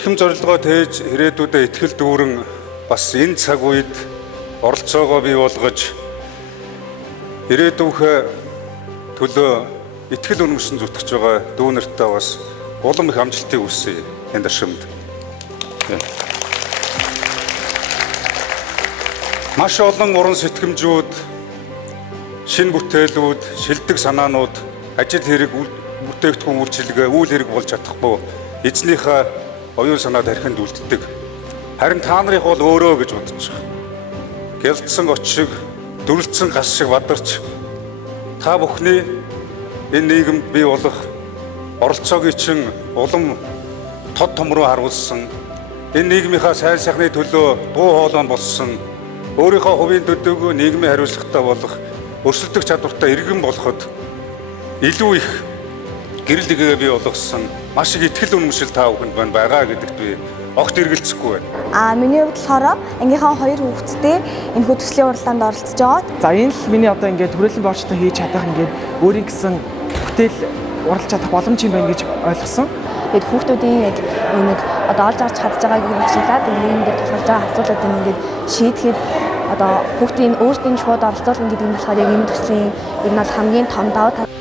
эрхэм зорилгоо тээж ирээдүйдээ итгэл дүүрэн бас энэ цаг үед оролцоогоо бий болгож ирээдүйнхээ төлөө итгэл үнэмшин зүтгэж байгаа дүү нартаа бас улам их амжилтыг хүсье энэ даршимд. Маш олон уран сэтгэмжүүд, шинэ бүтээлүүд, шилдэг санаанууд, ажил хэрэг, бүтээгдэхүүн үйлчилгээ, үйл хэрэг болж чадахгүй эзнийхээ оюун санаад архинд үлддэг. Харин та нарыг бол өөрөө гэж бодож байгаа. Гялдсан оч шиг, дүрлцсэн гас шиг бадарч та бүхний энэ нийгэмд бий болох оролцоог чинь улам тод том руу харуулсан, энэ нийгмийнхаа сайн сайхны төлөө дуу хоолой болсон, өөрийнхөө хувийн төдийгүй нийгмийн хариуцлагатай болох, өрсөлдөх чадвартай иргэн болоход илүү их гэрэл дэгээ бий болгосон маш их итгэл үнэмшил та бүхэнд байгаа гэдэгт би огт эргэлзэхгүй байна. Миний хувьд болохоор ангийнхаа 2 хүүхэдтэй энэ хүү төслийн уралдаанд оролцож байгаа. За энэ л миний одоо ингээд хүрээлэн боочтой хийж чадах ингээд өөрийн гэсэн бүтээл уралж чадах боломж юм байна гэж ойлгосон. Тэгээд хүүхдүүдийн яг нэг одоо олж харж чадж байгааг ашиглаад нийгэмд тулгарч байгаа асуудлуудыг ингээд шийдэхэд одоо хүүхдийн өөрсдийн шууд оролцуулна гэдэг нь болохоор яг энэ төслийн ер нь бол хамгийн том давуу тал.